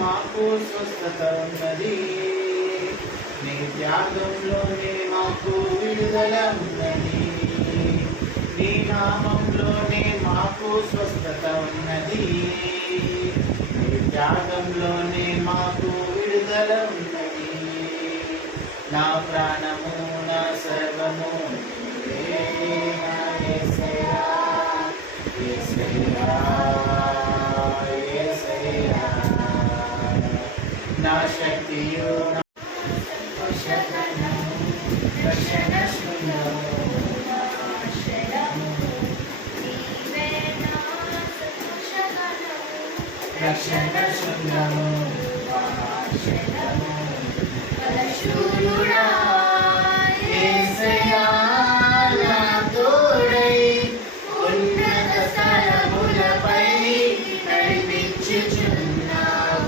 మాకు స్వస్థత ఉన్నది, నీ త్యాగంలోనే మాకు విడుదల ఉన్నది, నీ నామంలోనే మాకు స్వస్థత ఉన్నది, నీ త్యాగంలోనే మాకు విడుదల ఉన్నది. నా ప్రాణము నా సర్వము నా శక్తియు రక్షణ శృంగము యేసయ్యా నా తోడై ఉన్నత స్థలములపై నడిపించుచున్నావు.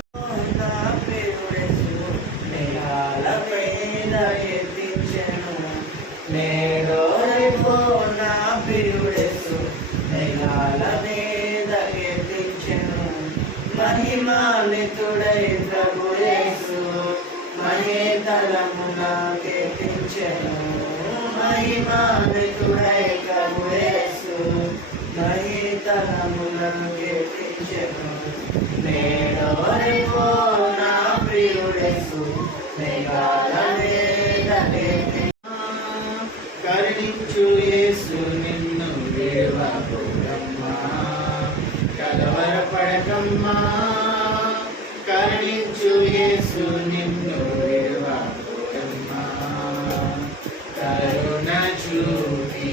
నా ప్రియుడెసు మేఘాలపైన ఎత్తించెను, నేడో రేపో నా ప్రియుడెసు మేఘాల మీద ఎత్తించెను. మహిమాన్వితుడై ప్రభు యేసు మహేతరమునకెత్తించెను, మహిమాన్వితుడై ప్రభు యేసు మహేతరమునకెత్తించెను. నేడో రేపో నా ప్రియుడెసు మేఘాల మీద కరుణించు యేసు నిన్ను విడువబోదమ్మా, కలవరపడకమ్మా, కరుణించు యేసు నిన్ను విడువబోదమ్మా, కరుణ చూపి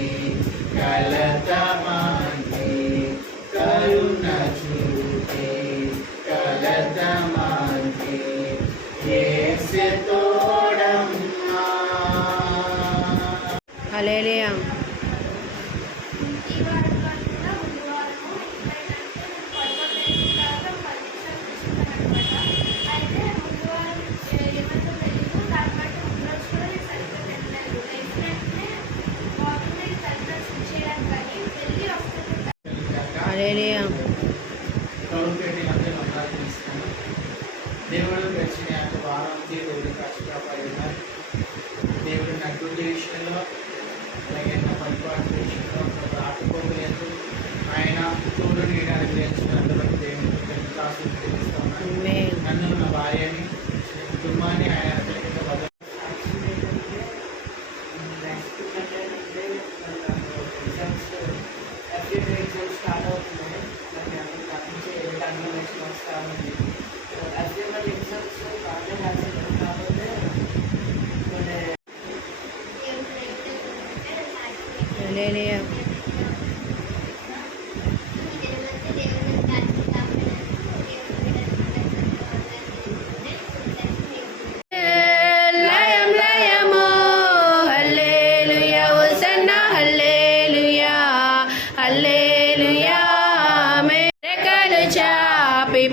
కలత మాని, కరుణ చూపి కలత మాని యేసు తోడమ్మా. హల్లెలూయా. హల్లెలూయా. దేవుడు గడిచిన వారానికి దేవుడు కష్టపడినారు. దేవుడు నా అభివృద్ధి విషయంలో అలాగే నా పరిపాలన విషయంలో ఆటుకోలేదు. ఆయన తోడు నేను అనుగ్రహించినందుకు దేవుడికి తెలుస్తాను. నన్ను నా భార్యని కుటుంబాన్ని ఆయన స్టార్ట్ అవుతున్నాయి. హల్లెలూయా.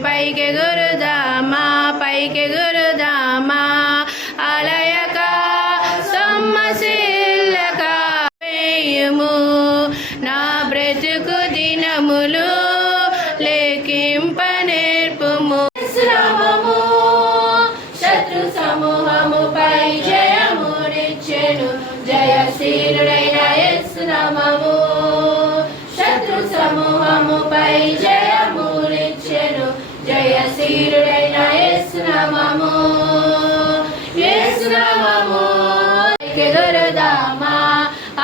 పైకి గురుదామా, పైకి గురుదామా, అలయక సొమ్మసిల్లక వేయుము, నా బ్రతుకు దినములు లేకింప నేర్పుము. శ్రమము శత్రు సమూహముపై జయమునిచ్చెను, జయశీలుడైన యేసు నామము. శత్రు సమూహముపై జయమునిచ్చెను, జయశీలుడైన యేసు నామము. యేసు నామము పైకి గురుదామా,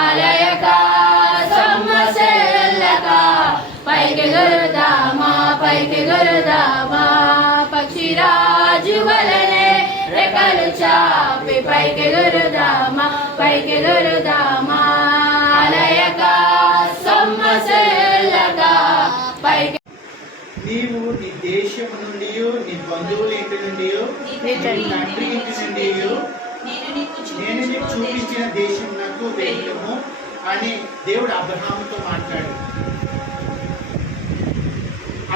అలయక సొమ్మసిల్లక, పైకి గురుదామా, పైకి గురుదామా, పక్షిరాజు వలనే రెక్కలు చాపి పైకి గురుదామా, పైకి గురుదామా, అలయక సొమ్మసిల్లక, పైకి. నీవు నీ దేశం నుండి నీ బంధువుల ఇంటి నుండి నీ తండ్రి ఇంటి నుండి నేను నీకు చూపించిన దేశం నాకు వెళ్ళము అని దేవుడు అబ్రహాముతో మాట్లాడు.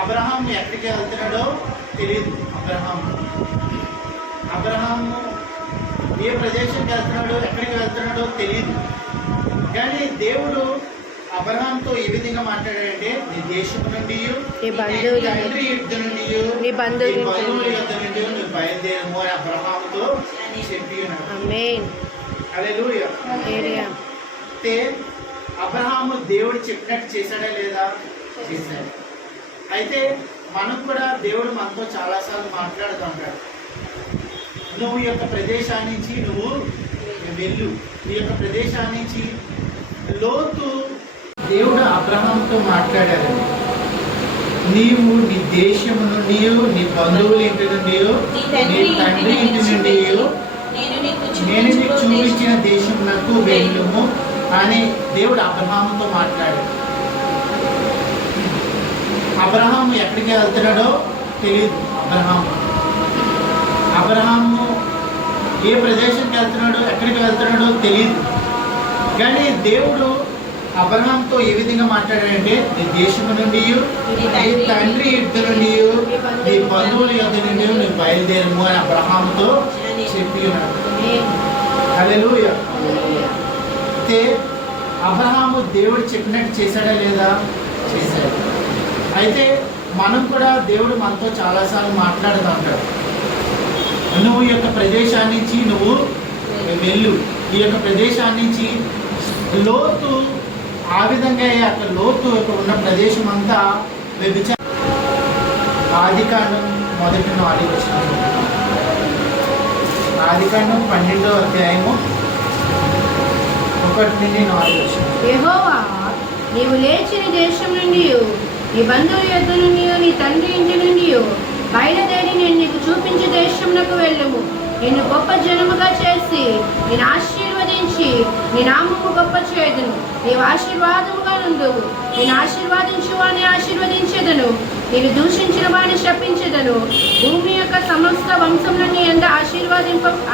అబ్రహాం ఎక్కడికి వెళ్తున్నాడో తెలియదు. అబ్రహాము ఏ ప్రదేశానికి వెళ్తున్నాడో ఎక్కడికి వెళ్తున్నాడో తెలియదు. కానీ దేవుడు అబ్రహాంతో ఏ విధంగా మాట్లాడాడంటే, నీ దేశము నుండి తండ్రి యుద్ధ నుండి నీ బంధువుల యుద్ధ నుండి నువ్వు బయలుదేరము అని అబ్రహాముతో చెప్పి ఉన్నాడు. హల్లెలూయా. అంటే అబ్రహాము దేవుడు చెప్పినట్టు చేశాడా లేదా? చేశాడు. అయితే మనం కూడా దేవుడు మనతో చాలాసార్లు మాట్లాడుతూ ఉంటాడు. నువ్వు ఈ యొక్క ప్రదేశాన్ని నుంచి నువ్వు వెళ్ళు, ఈ యొక్క ప్రదేశాన్ని నుంచి. లోతు దేవుడు అబ్రహాంతో మాట్లాడాడు, నీవు నీ దేశము నుండి నీ బంధువుల ఇంటి నుండి నీ తండ్రి ఇంటి నుండి నేను నీకు చూపించిన దేశం నాకు వెళ్ళుము అని దేవుడు అబ్రహాముతో మాట్లాడాడు. అబ్రహాము ఎక్కడికి వెళ్తున్నాడో తెలియదు. అబ్రహాము ఏ ప్రదేశానికి వెళ్తున్నాడో ఎక్కడికి వెళ్తున్నాడో తెలియదు. కానీ దేవుడు అబ్రహాంతో ఏ విధంగా మాట్లాడాడంటే, నీ దేశము నుండి నీ తండ్రి యుద్ధ నుండి నీ బంధువుల యుద్ధ నుండి నువ్వు బయలుదేరము అని అబ్రహాముతో చెప్పి ఉన్నాడు. హల్లెలూయా. అయితే అబ్రహాము దేవుడు చెప్పినట్టు చేశాడా లేదా? చేశాడు. అయితే మనం కూడా దేవుడు మనతో చాలాసార్లు మాట్లాడుతూ ఉంటాడు. నువ్వు ఈ యొక్క ప్రదేశాన్ని నుంచి నువ్వు వెళ్ళు, ఈ యొక్క ప్రదేశాన్ని నుంచి. లోతు ఆ విధంగా అక్కడ లోతు ఉన్న ప్రదేశం అంతా వ్యభిచారం. ఆదికాండం 1:4 వచనం, ఆదికాండం 12వ అధ్యాయము 1-4 వచనం. యెహోవా, నీవు లేచిన దేశం నుండి నీ బంధువుల యొద్ద నుండి నీ తండ్రి ఇంటి నుండి బయలుదేరి నేను నీకు చూపించే దేశమునకు వెళ్ళుము. నిన్ను గొప్ప జనముగా చేసి నేను ఆశీర్వదించి నీ నామము గొప్ప చేయుదును. నీవు ఆశీర్వాదముగా నుండువు. నేను ఆశీర్వాదించు వాడిని ఆశీర్వదించేదను, నేను దూషించిన వాడిని శపించేదను. భూమి యొక్క సమస్త వంశములన్నీ ఎంత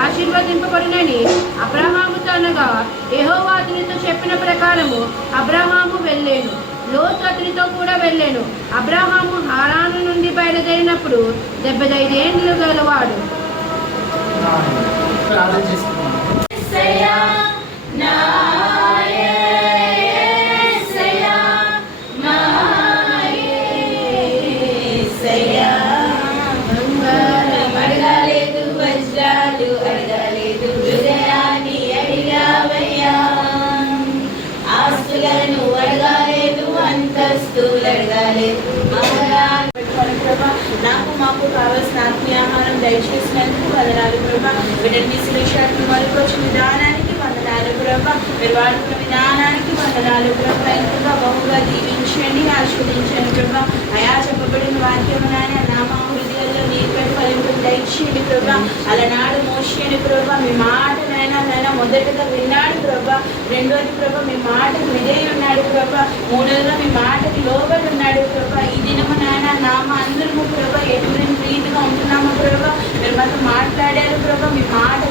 ఆశీర్వదింపబడినని అబ్రహాముతో అనగా, యెహోవా అతనితో చెప్పిన ప్రకారము అబ్రహాము వెళ్ళాను. లోతు అతనితో కూడా వెళ్ళాను. అబ్రహాము హారాను నుండి బయలుదేరినప్పుడు 75 ఏండ్లు గలవాడు. ప్రార్థన చేసుకున్నాం. అడగలేదు, వజ్రాలు అడగలేదు, హృదయాన్ని అడిగావయ్యా. ఆస్తులను అడగలేదు, అంతస్తులు అడగలేదు. నాకు మాకు కావాల్సిన ఆత్మీయ ఆహారం దయచేసినందుకు వందనాలు ప్రభా. వీటిని సురక్షాత్మ వరకు విధానానికి వందనాలు ప్రభా. మీరు వాడుకున్న విధానానికి వందనాలు ప్రభా. ఇంకా బహుగా దీవించండి, ఆస్వాదించండి ప్రభా. అయా చెప్పబడిన వాక్యం నా మా హృదయాల్లో నీరు ఫలింపులు దయచేయండి ప్రభా. అలనాడు మోషేని ప్రభా, మీ మాటనైనా మొదటగా విన్నాడు ప్రభా. రెండోది ప్రభా, మీ మాటకు విధే ఉన్నాడు ప్రభా. మూడోదిగా మీ మాటకి లోబడి ఉన్నాడు ప్రభా. ఈ దినము నామ అందరము ప్రభా ఎటువంటి రీతిగా ఉంటున్నాము ప్రభా. మీరు మాతో మాట్లాడారు ప్రభా. మీ మాట